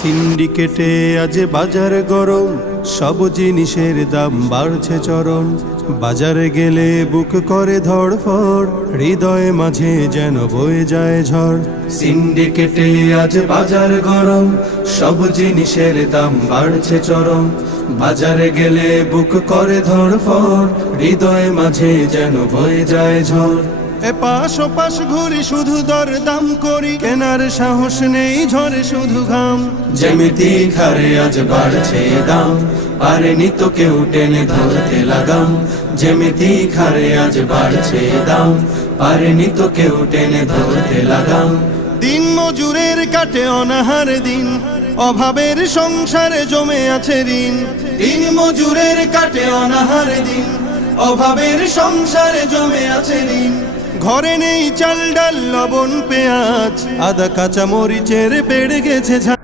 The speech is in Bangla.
সিন্ডিকেটে আজ বাজার গরম, সব জিনিসের দাম বাড়ছে চরম। বাজারে গেলে বুক করে ধড়ফড়, হৃদয়ে মাঝে যেন বয়ে যায় ঝড়। সিন্ডিকেটে আজ বাজার গরম, সব জিনিসের দাম বাড়ছে চরম। বাজারে গেলে বুক করে ধড়ফড়, হৃদয়ে মাঝে যেন বয়ে যায় ঝড়। এপাশ ওপাশ ঘুরি শুধু দর দাম করি, কেনার সাহস নেই ঝরে শুধু ঘাম। যেমিতি খারে আজ বাড়ছে দাম, পারেনি তো কেউ টেনে ধরতে লাগাম। যেমিতি খারে আজ বাড়ছে দাম, পারেনি তো কেউ টেনে ধরতে লাগাম। দিন মজুরের কাটে অনাহার দিন, অভাবের সংসারে জমে আছে ঋণ। দিন মজুরের কাটে অনাহার দিন, অভাবের সংসারে জমে আছে ঋণ। ঘরে নেই চাল ডাল লবণ পেঁয়াজ, আদা কাঁচা মরিচের বেড়ে গেছে ঝাল।